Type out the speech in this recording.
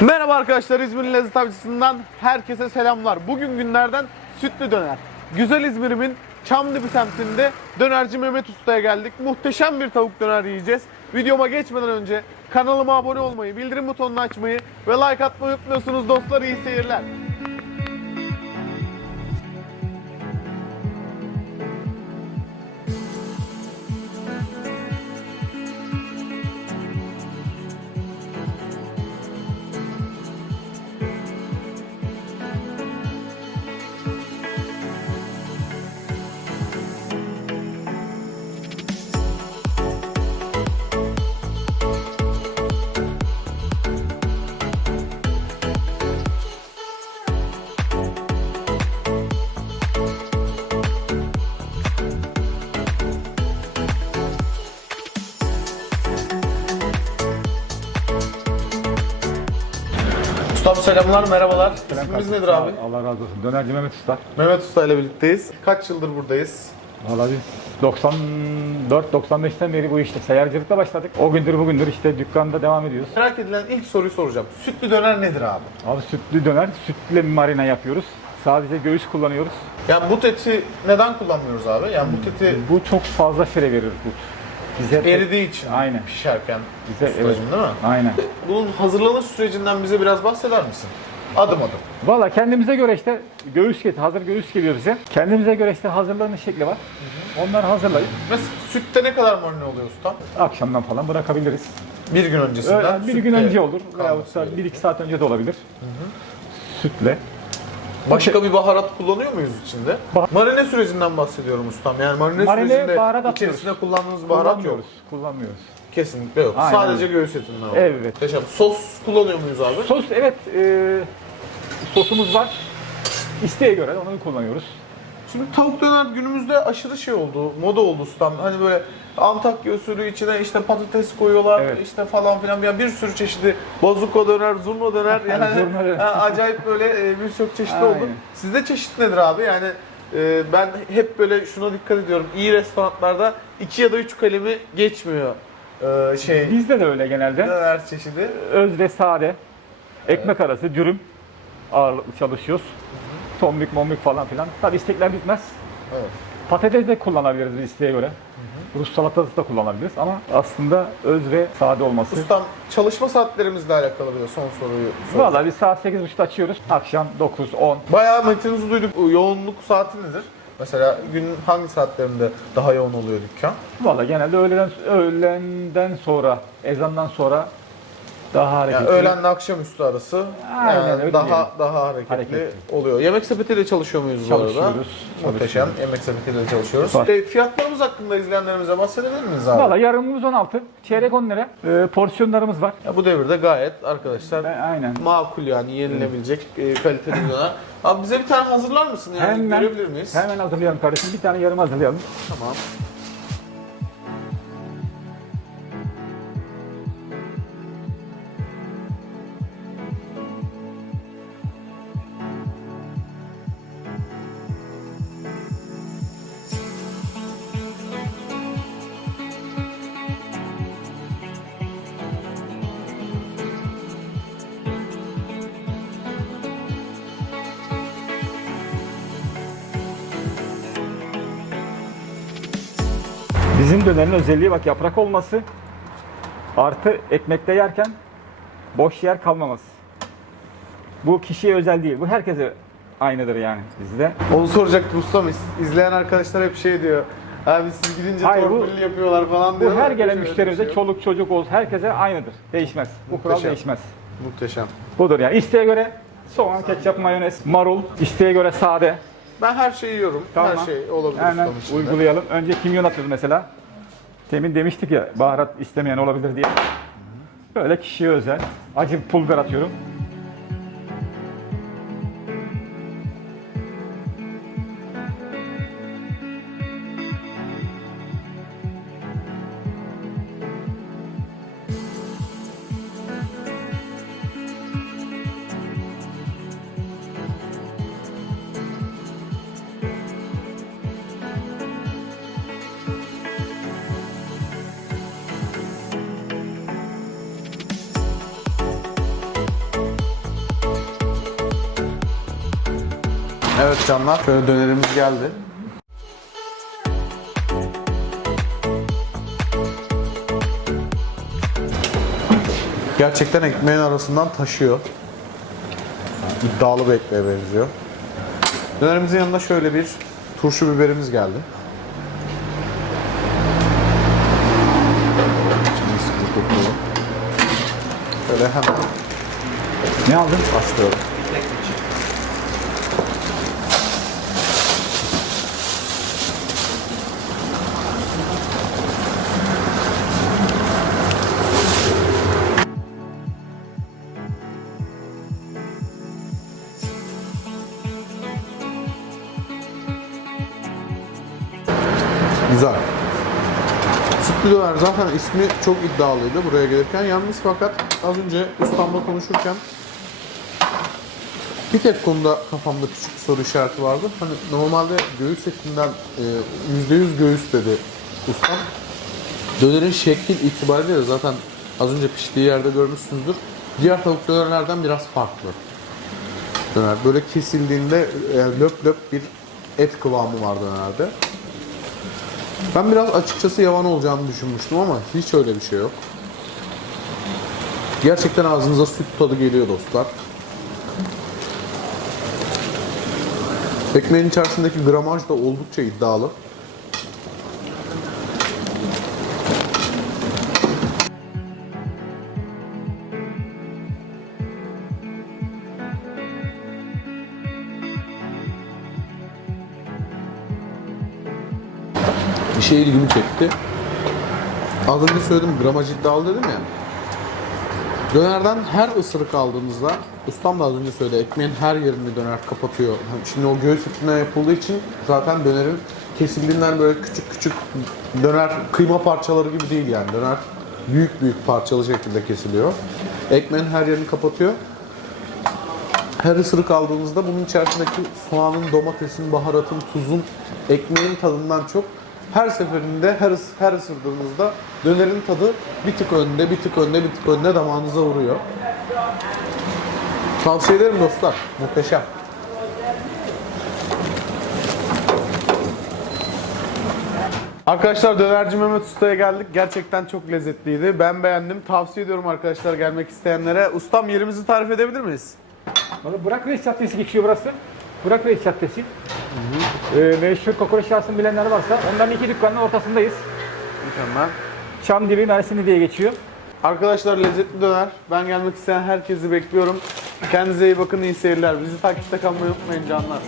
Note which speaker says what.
Speaker 1: Merhaba arkadaşlar İzmir'in lezzet avcısından herkese selamlar. Bugün günlerden sütlü döner. Güzel İzmir'imin Çamlıbı semtinde dönerci Mehmet Usta'ya geldik. Muhteşem bir tavuk döner yiyeceğiz. Videoma geçmeden önce kanalıma abone olmayı, bildirim butonunu açmayı ve like atmayı unutmuyorsunuz dostlar. iyi seyirler. Selamlar, merhabalar. İsmimiz nedir abi?
Speaker 2: Allah razı olsun. Dönerci Mehmet Usta.
Speaker 1: Mehmet Usta ile birlikteyiz. Kaç yıldır buradayız?
Speaker 2: Valla biz 94-95'ten beri bu işte seyyarcılıkla başladık. O gündür bugündür işte dükkanda devam ediyoruz.
Speaker 1: Merak edilen ilk soruyu soracağım. Sütlü döner nedir abi?
Speaker 2: Abi sütlü döner, sütle marina yapıyoruz. Sadece göğüs kullanıyoruz.
Speaker 1: Yani but eti neden kullanmıyoruz abi? Yani but eti
Speaker 2: Bu çok fazla süre verir bu. Bize
Speaker 1: eridiği için
Speaker 2: Aynen.
Speaker 1: pişerken
Speaker 2: Bize
Speaker 1: ustacığım
Speaker 2: evet.
Speaker 1: değil mi?
Speaker 2: Aynen.
Speaker 1: Bunun hazırlanış sürecinden bize biraz bahseder misin? Adım adım.
Speaker 2: Valla kendimize göre işte göğüs get, hazır göğüs geliyor bize. Kendimize göre işte hazırlanış şekli var. Onları hazırlayıp
Speaker 1: Mesela sütte ne kadar marine oluyor ustam?
Speaker 2: akşamdan falan bırakabiliriz.
Speaker 1: Bir gün öncesinden.
Speaker 2: Öyle, bir gün önce olur veyahut
Speaker 1: kalması
Speaker 2: da 1-2 saat önce de olabilir. Sütle.
Speaker 1: Başka bir baharat kullanıyor muyuz içinde?
Speaker 2: Bah-
Speaker 1: marine sürecinden bahsediyorum ustam. Yani marine,
Speaker 2: Marine,
Speaker 1: sürecinde
Speaker 2: baharat
Speaker 1: içerisinde kullandığınız baharat yok.
Speaker 2: Kullanmıyoruz. Kullanmıyoruz.
Speaker 1: Kesinlikle yok.
Speaker 2: Aynen.
Speaker 1: Sadece göğüs etinden var.
Speaker 2: Evet.
Speaker 1: Muhteşem. Sos kullanıyor muyuz abi?
Speaker 2: Sos evet e, sosumuz var. İsteğe göre onu kullanıyoruz.
Speaker 1: Şimdi tavuk döner günümüzde aşırı şey oldu, moda oldu ustam. Hani böyle Antakya usulü içine işte patates koyuyorlar,
Speaker 2: Evet.
Speaker 1: işte falan filan. Yani bir sürü çeşidi bazuka döner, zurna döner. Yani
Speaker 2: Zurna döner.
Speaker 1: ha, acayip böyle e, birçok çeşit oldu. Sizde çeşit nedir abi? Yani e, ben hep böyle şuna dikkat ediyorum. İyi restoranlarda iki ya da üç kalemi geçmiyor e, şey
Speaker 2: Bizde de öyle genelde.
Speaker 1: döner çeşidi.
Speaker 2: Öz ve sade. Ekmek arası dürüm ağırlıklı çalışıyoruz. Tombik mombik falan filan. Tabi istekler bitmez.
Speaker 1: Evet.
Speaker 2: Patates de kullanabiliriz isteğe göre. Rus salatası da kullanabiliriz ama aslında öz ve sade olması.
Speaker 1: Ustam çalışma saatlerimizle alakalı bir de son soruyu sorayım.
Speaker 2: Valla biz saat 8.30'da açıyoruz. Akşam 9, 10.
Speaker 1: Bayağı metinizi duyduk. Yoğunluk saati nedir? Mesela günün hangi saatlerinde daha yoğun oluyor dükkan?
Speaker 2: Valla genelde öğleden, öğlenden sonra, ezandan sonra daha hareketli.
Speaker 1: Yani öğlenle akşamüstü arası
Speaker 2: Aynen
Speaker 1: yani
Speaker 2: öyle
Speaker 1: daha
Speaker 2: diyelim.
Speaker 1: daha hareketli,
Speaker 2: Hareketli.
Speaker 1: oluyor. Yemek sepetiyle çalışıyor muyuz bu arada?
Speaker 2: Çalışıyoruz,
Speaker 1: Muhteşem.
Speaker 2: çalışıyoruz.
Speaker 1: Yemek sepetiyle çalışıyoruz.
Speaker 2: Var.
Speaker 1: E, fiyatlarımız hakkında izleyenlerimize bahsedebilir miyiz abi?
Speaker 2: Valla yarımımız 16, çeyrek 10 lira. Ee, porsiyonlarımız var.
Speaker 1: Ya bu devirde gayet arkadaşlar
Speaker 2: E, aynen.
Speaker 1: makul yani yenilebilecek e, kaliteli ürünler. Abi bize bir tane hazırlar mısın yani
Speaker 2: Hemen-
Speaker 1: görebilir miyiz?
Speaker 2: Hemen hazırlayalım kardeşim. Bir tane yarım hazırlayalım.
Speaker 1: Tamam.
Speaker 2: Bizim dönerin özelliği bak yaprak olması artı ekmekte yerken boş yer kalmaması. Bu kişiye özel değil. Bu herkese aynıdır yani bizde.
Speaker 1: Onu soracaktım ustam. İz- İzleyen arkadaşlar hep şey diyor. Abi siz gidince
Speaker 2: Hayır, bu-
Speaker 1: yapıyorlar falan
Speaker 2: Bu
Speaker 1: diyor.
Speaker 2: her gelen müşterimize
Speaker 1: şey
Speaker 2: çoluk çocuk olsun herkese aynıdır. Değişmez. Bu kural
Speaker 1: Muhteşem.
Speaker 2: değişmez.
Speaker 1: Muhteşem.
Speaker 2: Budur yani. İsteğe göre soğan, ketçap, mayonez, marul. isteğe göre sade.
Speaker 1: Ben her şeyi yiyorum.
Speaker 2: Tamam.
Speaker 1: Her şey olabilir
Speaker 2: Hemen
Speaker 1: ustam içinde.
Speaker 2: uygulayalım. Önce kimyon atıyoruz mesela. Temin demiştik ya baharat istemeyen olabilir diye. Böyle kişiye özel. Acı pul biber atıyorum.
Speaker 1: Evet canlar, şöyle dönerimiz geldi. Gerçekten ekmeğin arasından taşıyor. İddialı bir ekmeğe benziyor. Dönerimizin yanında şöyle bir turşu biberimiz geldi. Böyle hemen
Speaker 2: Ne aldın?
Speaker 1: başlıyorum. Güzel. Sütlü döner zaten ismi çok iddialıydı buraya gelirken. Yalnız fakat az önce ustamla konuşurken bir tek konuda kafamda küçük bir soru işareti vardı. Hani normalde göğüs etinden e, %100 göğüs dedi ustam. Dönerin şekil itibariyle zaten az önce piştiği yerde görmüşsünüzdür. Diğer tavuk dönerlerden biraz farklı. Döner böyle kesildiğinde e, löp löp bir et kıvamı var dönerde. Ben biraz açıkçası yavan olacağını düşünmüştüm ama hiç öyle bir şey yok. Gerçekten ağzınıza süt tadı geliyor dostlar. Ekmeğin içerisindeki gramaj da oldukça iddialı. Şey ilgimi çekti. Az önce söyledim gramaj iddialı dedim ya. Dönerden her ısırık aldığınızda, ustam da az önce söyledi, ekmeğin her yerini döner kapatıyor. Hani Şimdi o göğüs etinden yapıldığı için zaten dönerin kesildiğinden böyle küçük küçük döner kıyma parçaları gibi değil yani. Döner büyük büyük parçalı şekilde kesiliyor. Ekmeğin her yerini kapatıyor. Her ısırık aldığınızda bunun içerisindeki soğanın, domatesin, baharatın, tuzun, ekmeğin tadından çok her seferinde her, her ısırdığınızda dönerin tadı bir tık önde, bir tık önde, bir tık önde damağınıza vuruyor. Tavsiye ederim dostlar. Muhteşem. Arkadaşlar Dönerci Mehmet Usta'ya geldik. Gerçekten çok lezzetliydi. Ben beğendim. Tavsiye ediyorum arkadaşlar gelmek isteyenlere. Ustam yerimizi tarif edebilir miyiz?
Speaker 2: Valla Burak Reis Caddesi geçiyor burası. Burak Reis Caddesi. Ee, meşhur kokoreç şahsını bilenler varsa onların iki dükkanın ortasındayız.
Speaker 1: Mükemmel.
Speaker 2: Çam dibi Mersinli diye geçiyor.
Speaker 1: Arkadaşlar lezzetli döner. Ben gelmek isteyen herkesi bekliyorum. Kendinize iyi bakın, iyi seyirler. Bizi takipte kalmayı unutmayın canlar.